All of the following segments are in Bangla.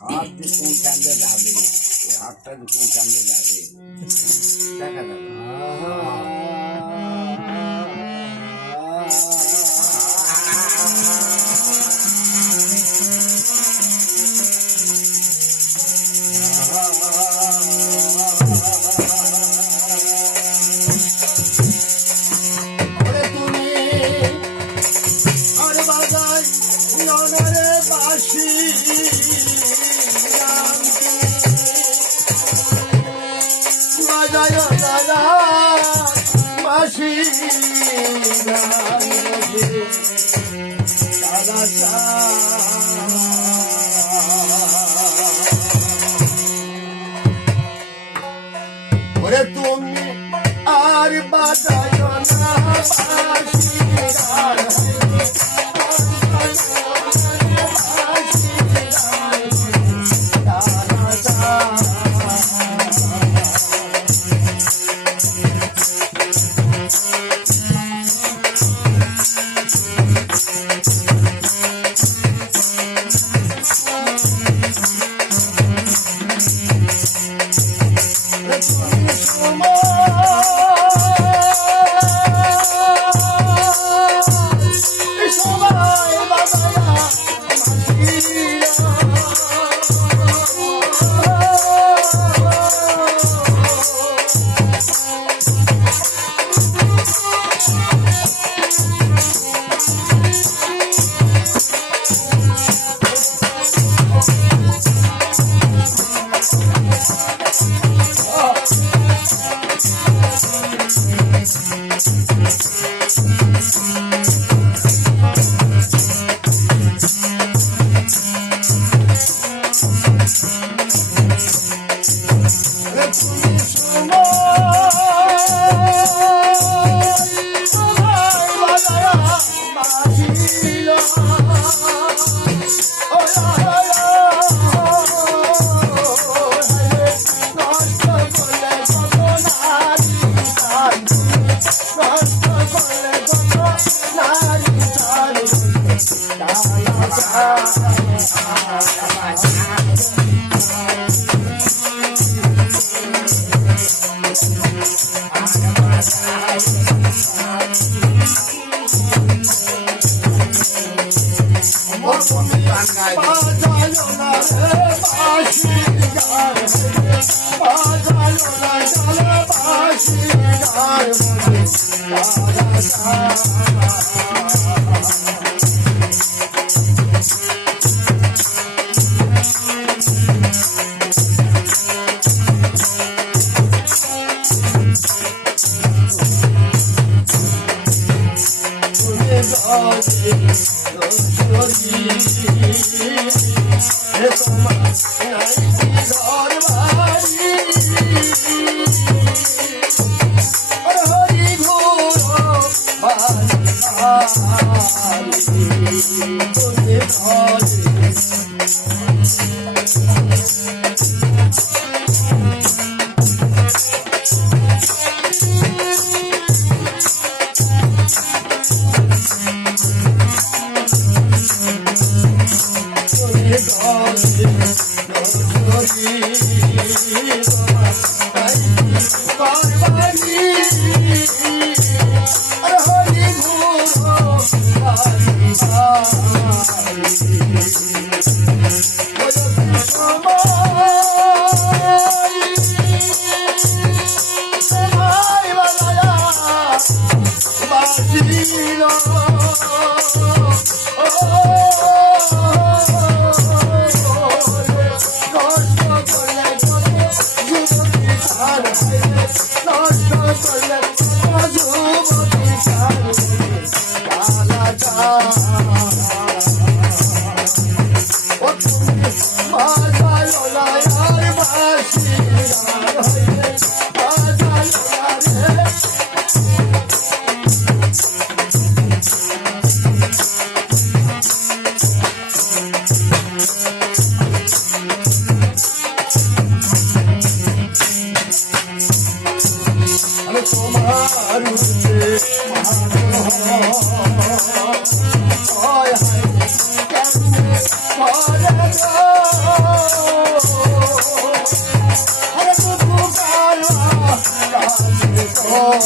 হাত কোন কান্দে যাবে, হাতটা কোন কান্দে যাবে দেখা যাবে। তুমি আর বাজায় না বাঁশি গান, Oh, अरे तू पुकारवा रानी को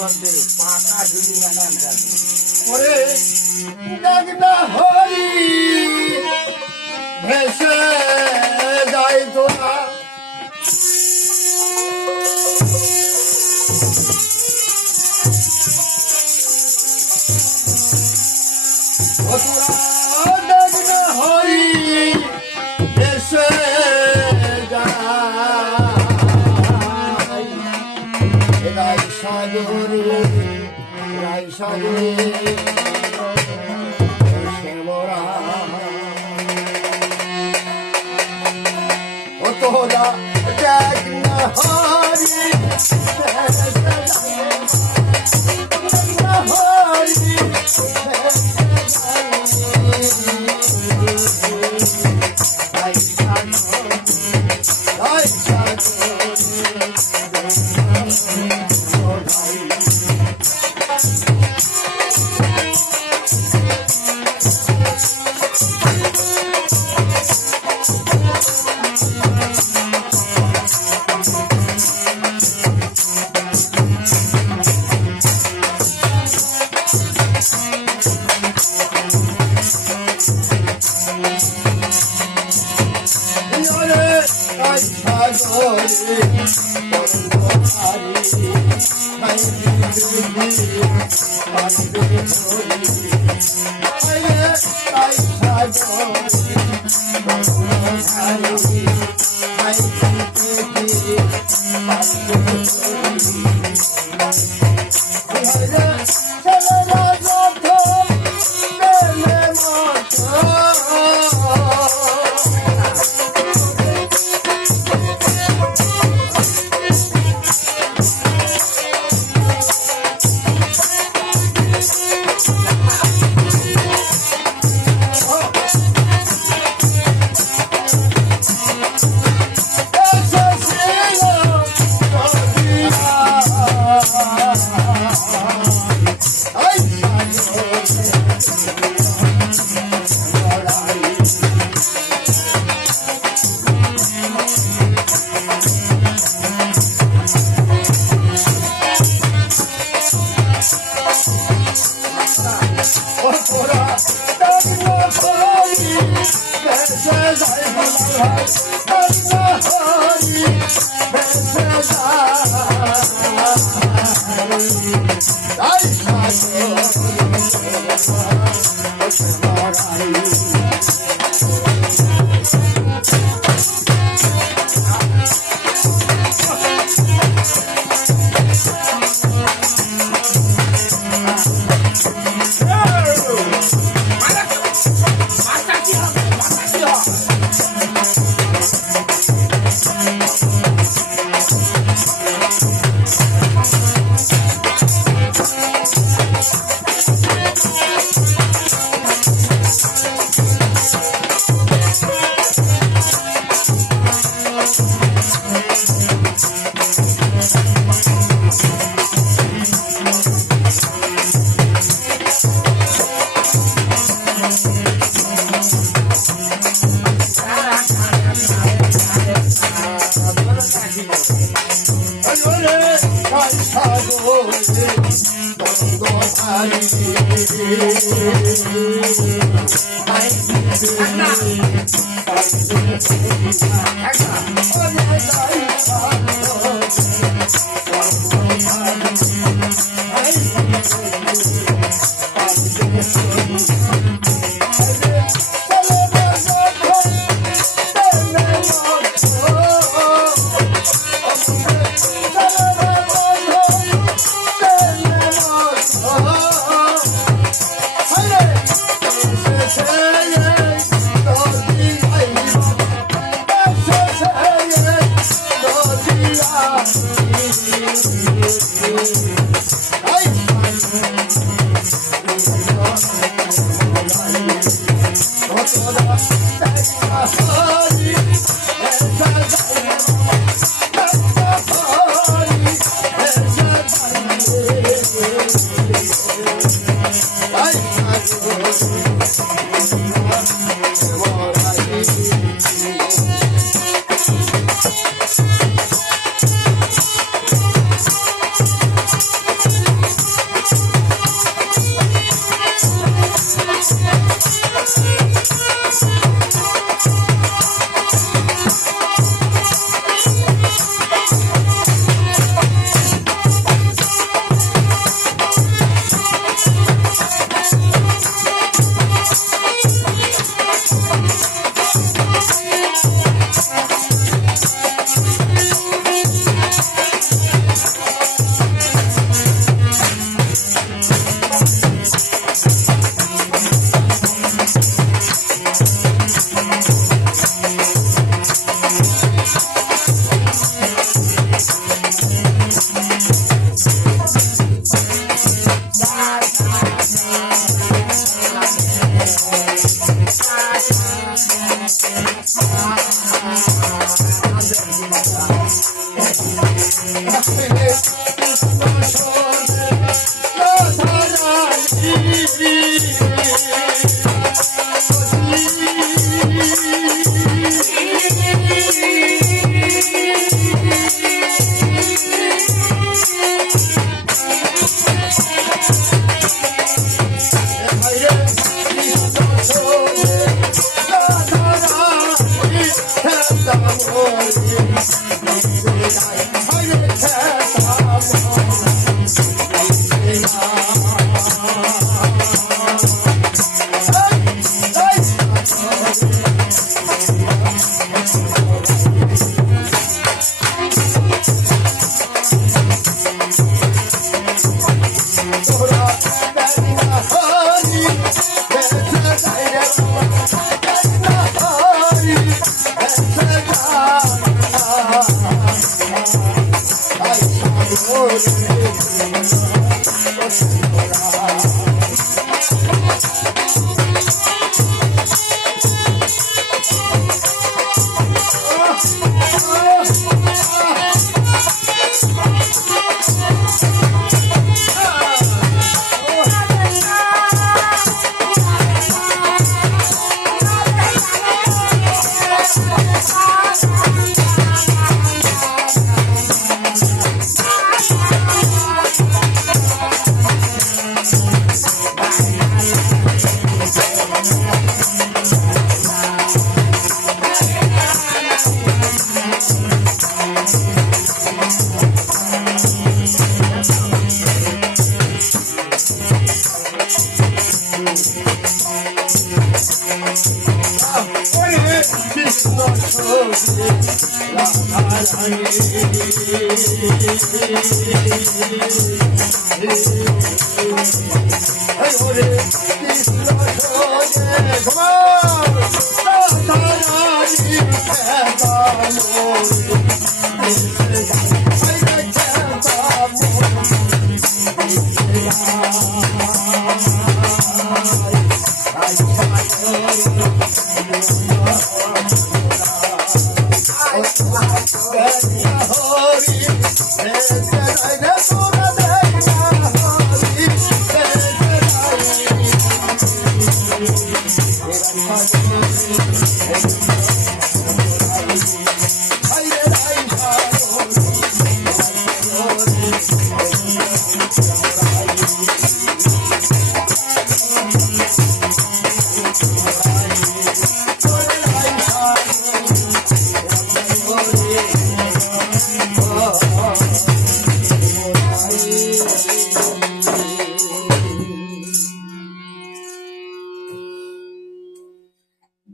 মধ্যে পাকা ঝুলি নাম জানি ওরে ডাকনা হরি ভেসে যায় তোরা ডাকনা হরি ভেসে যায় রাই সাগরে শ্যামরা ও তোরা দেখ না হরি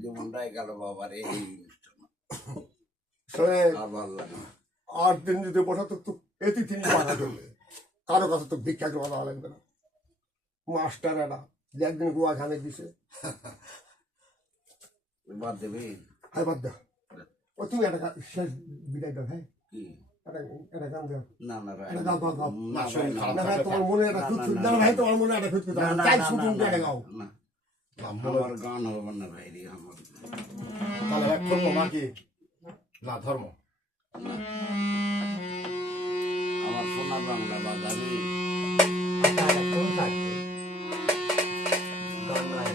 জীবনটাই গেল বাবার এই আর ভালো লাগে না। 8 দিন যদি বসা তো এটি 3 পাঠা চলবে কারো কাছে তো ভিক্ষা জমা দেওয়া লাগবে না মাস্টার এরা একদিন গোয়া ঝামে দিছে বাদ দেবে হাই বাদ দাও ও তুমি একটা শেষ বিদায় দাও হ্যাঁ কি এটা গান দাও না না ভাই এটা গাও গাও গাও না ভাই, না, না ভাই তোমার মনে একটা খুঁত খুঁত ভাই তোমার মনে একটা খুঁত খুঁত না, না, চাই না, শুটিং না, এটা গাও না। আমার গান হবে না ভাই রে, আমার তাহলে এক ধর্ম নাকি না ধর্ম না। আমার সোনার বাংলা বাজাবে কোন থাকবে গান নাই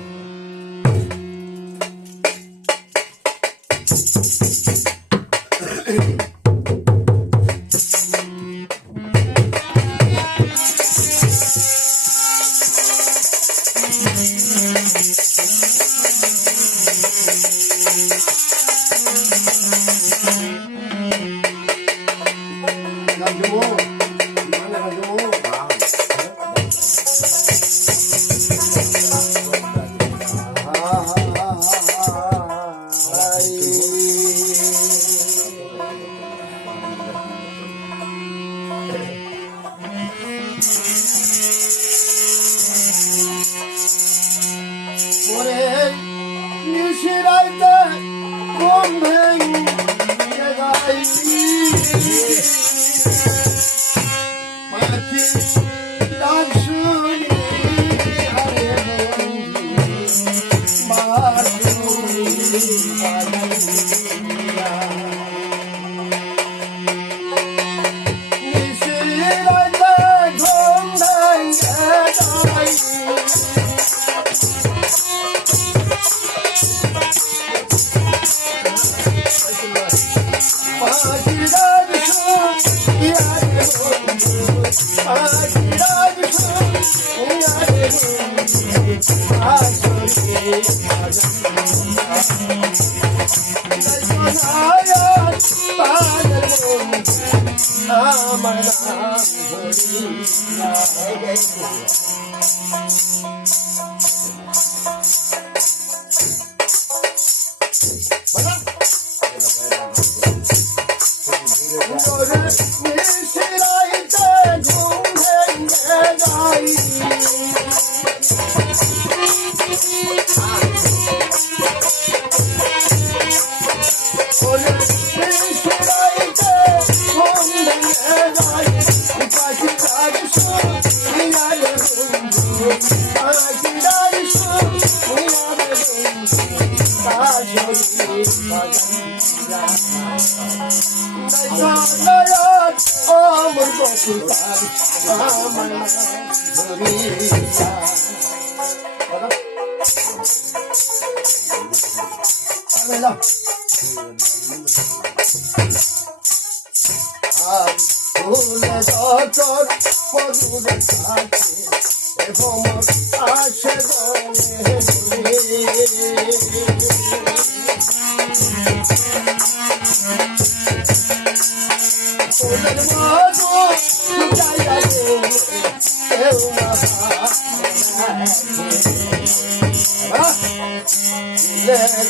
Bye.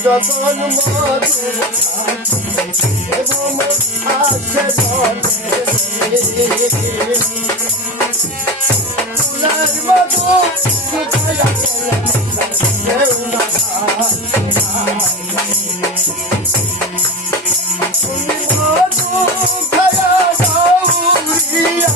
যখন মধুর এবং আসে ফুলের মধু শুকাইয়া কেউ না তুমি মধু খায়া গৌরিয়া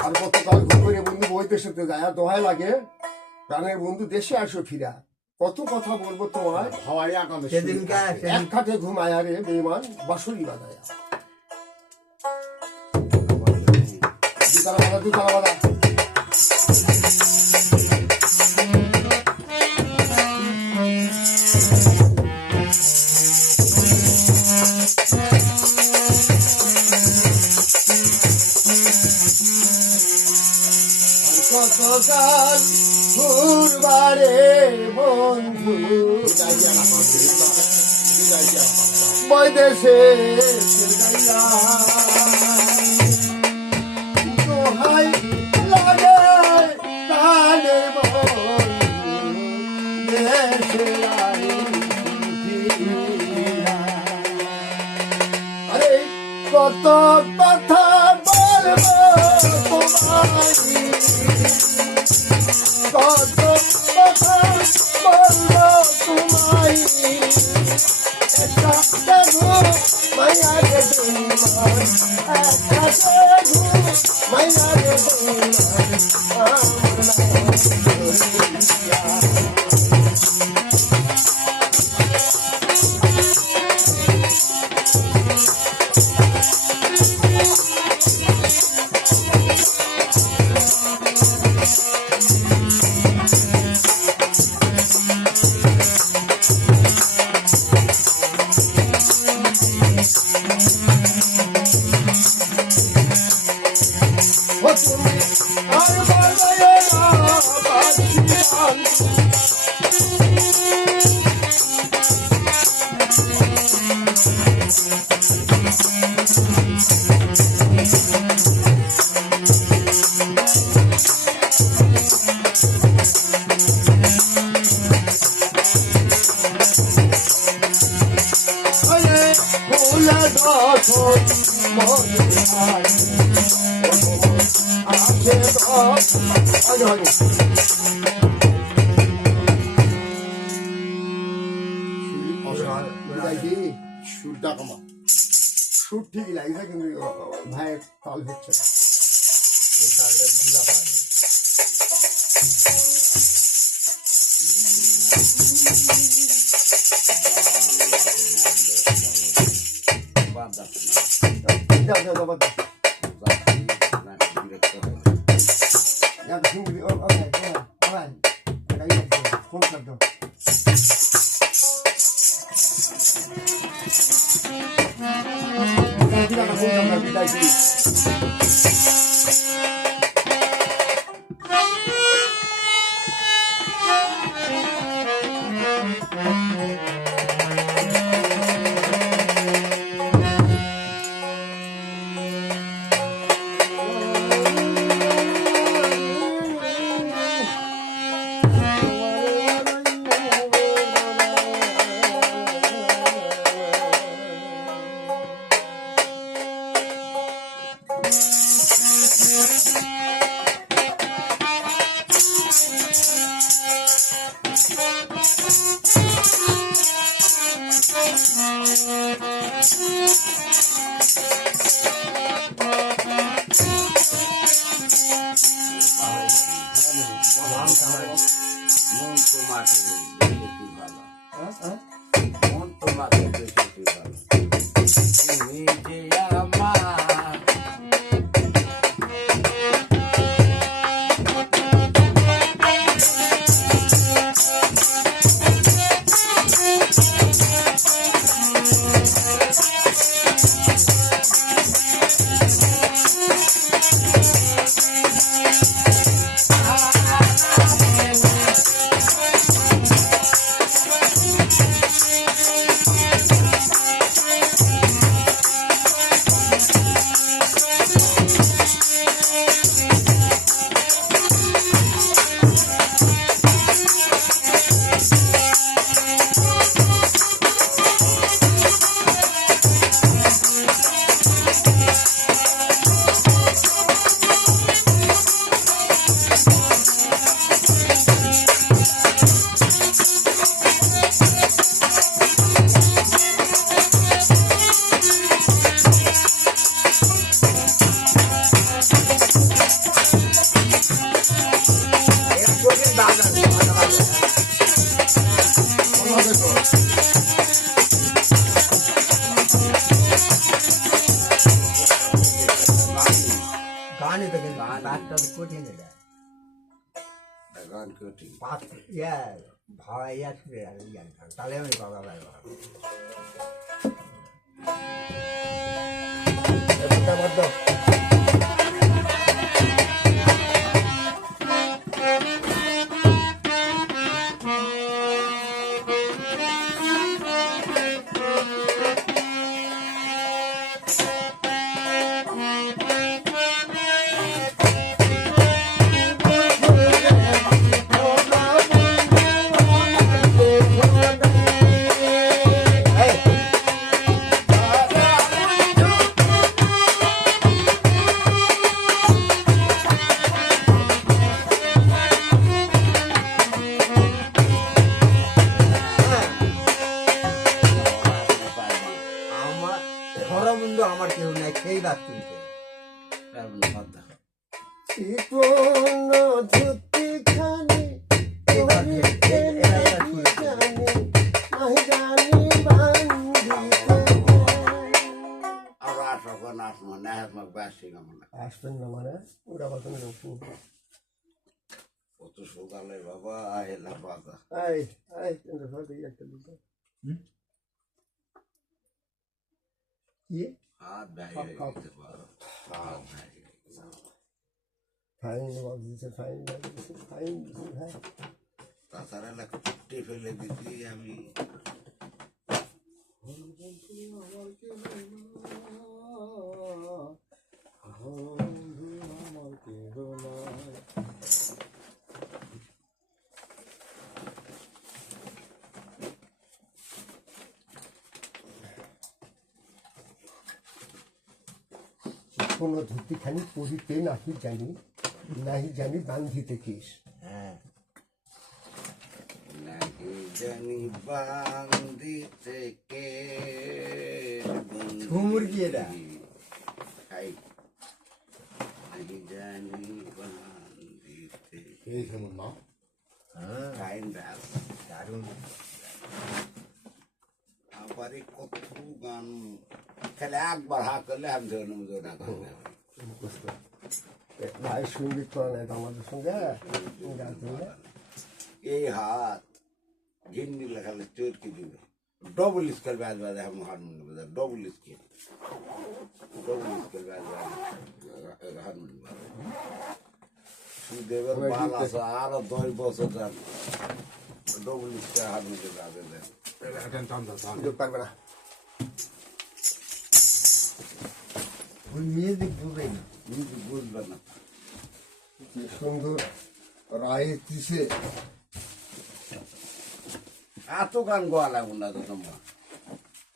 আর কতকাল ঘুরে বন্ধু বইতে সাথে যায় দোহাই লাগে প্রাণের বন্ধু দেশে আসো ফিরা কত কথা বলবো তোমায় হাওয়াই আকামে এক খাটে ঘুমায় রে বেমান বাঁশুরি বাজায়া দুতারা বাজা কতকাল ঘুরবারে বন্ধু বৈদেশে দোহাই লাগে তালে দেশে আরে কত কথা বলবো তোমায় কত কথা বলবো তোমায় একটা দেখো মায়া রে তোমার একটা দেখো মায়া রে তোমার সুর ঠিকই লাগছে কিন্তু ভাই তাল হচ্ছে পূজা পায় না। বাদ দাও যাও যাও যাও বাদ দাও। না বিরক্ত হয় যাও সিঙ্গি ও ওকে ওকে এটা ইয়ে ফোন কর দাও। বিদায় ফোন কর দাও বিদায় কি মন তোমাকে বেশি ভালো মন তোমাকে বেশি ভালো তুমি যে আমার গান এটা কিন্তু গানটা কঠিন এটা গান কঠিন পাত ইয়া ভাড়া ইয়া ছুড়ে আর ইয়ান তাহলে আমি বাবা ভাই এটা বাদ দাও। আমার ধরবন্ধু আমার কেউ নাই সেই রাত তুলতে বাদ দাও চিকন ধুতিখানি তোরে কেনে জানি নাহি জানি বান্ধিতে আর আসো কোন আসবো না আসবো বাসি কেমন আসবেন না মানে ওরা বলতেন কত সকালে বাবা এলা বাবা এই এই কিন্তু ভাবে একটা দিতে কি হাত বাইরে দিতে পারো হাত বাইরে ফাইন দিচ্ছে ফাইন দিচ্ছে ফাইন হ্যাঁ তাছাড়া না কুটে ফেলে দিতি আমি কোনো ধুতিখানি পরিতে নাহি জানি বান্ধিতে কেশ হ্যাঁ নাকি জানি বান্দিতে কে ঝুমুর কি এটা খাই নাকি জানি বান দিতে এই কেমন না টাইম ব্যাস দারুণ আবার কত গান খেলে একবার হা করলে আমি ধরলাম জোড়া করলে ভাই সঙ্গীত করে নাই তো আমাদের সঙ্গে গান শুনলে এই হাত ঘিন্নি লেখালে চোরকে দিবে ডবল স্কেল ব্যাজ বাজে हम हारमोनियम बजा डबल स्केल ব্যাজ বাজে हारमोनियम বাজে সুদেবের বাল আছে আরো 10 বছর যান ডবল স্কেল হারমোনিয়াম বাজে দেন এখন টান দাও টান সুযোগ পারবে না ওই মিউজিক বুঝে না মিউজিক বুঝবে না কি সুন্দর রায় দিছে এত গান গোয়া লাগবে না তো তোমরা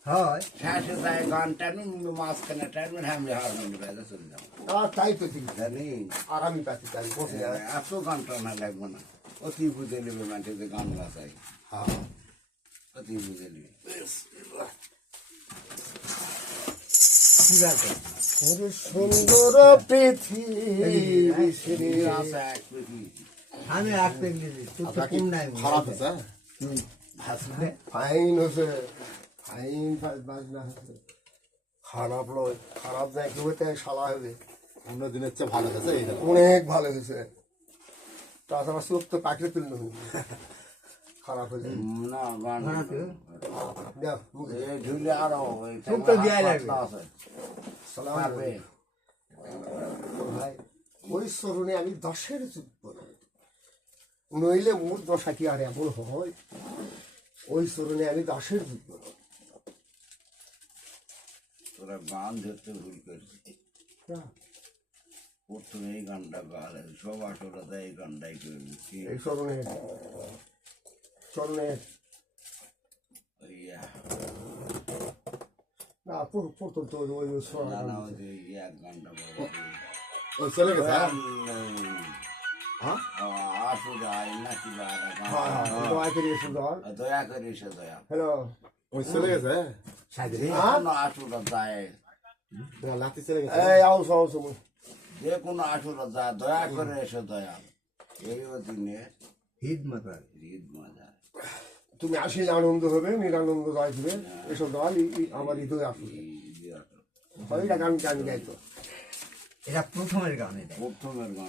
হয় শেষে যায় গান টানুন মাঝখানে টানুন আমি হারমোনিয়াম বাজে চলে যাও আর তাই তো ঠিক জানি আর আমি পাচ্ছি তাই বসে যাই এত গান টানা লাগবে না অতি বুঝে নেবে মানুষের যে গান গাছাই হ্যাঁ অতি বুঝে নেবে কি ব্যাপার ওরে সুন্দর পৃথিবী শ্রী আশা এক পৃথিবী আমি আসতে গেছি তুই তো আপনার কি কম নাই খারাপ আছে হাসবে ফাইন হচ্ছে ফাইন বাজনা হচ্ছে খারাপ নয় খারাপ যায় কেউ তাই শালা হবে অন্য দিনের চেয়ে ভালো আছে এই দেখো অনেক ভালো হয়েছে তাছাড়া চোখ তো পাখি তুললে হয়নি খারাপ হয়েছে না গান দেখ মুখে এই ঝুলে আরো ওই খুব তো দেয়াই লাগবে। পাতলা আছে। সালাম পারবে। ভাই ওই স্মরণে আমি 10-এর যুগ বলি নইলে মোর দশা কি আর এমন হয় ওই স্মরণে আমি 10-এর যুগ বলি তোরা গান ধরতে ভুল করছিস প্রথমে এই গানটা গাল সব আসলে এই গানটাই করবি এই স্মরণে স্মরণে না প্রথম তো ওই স্মরণ না না ওই যে এক গানটা বাবা ও চলে গেছে হ্যাঁ আসু যায় নাকি হ্যাঁ হ্যাঁ দয়া করে এসে ধর দয়া করে এসে দয়া হ্যালো ওই চলে গেছে সাজরে আসুরা যায় লাতি চলে গেছে এই আউস আউস যে কোনো আসুরা যায় দয়া করে এসে দয়া এই দিনে হিট মাতার ঈদ মজা তুমি আসলে আনন্দ হবে নিরানন্দ জয় দিবে এসব দল আমার হৃদয় আসবে এই ওইটা গান গাইতো এটা প্রথমের গান এটা প্রথমের গান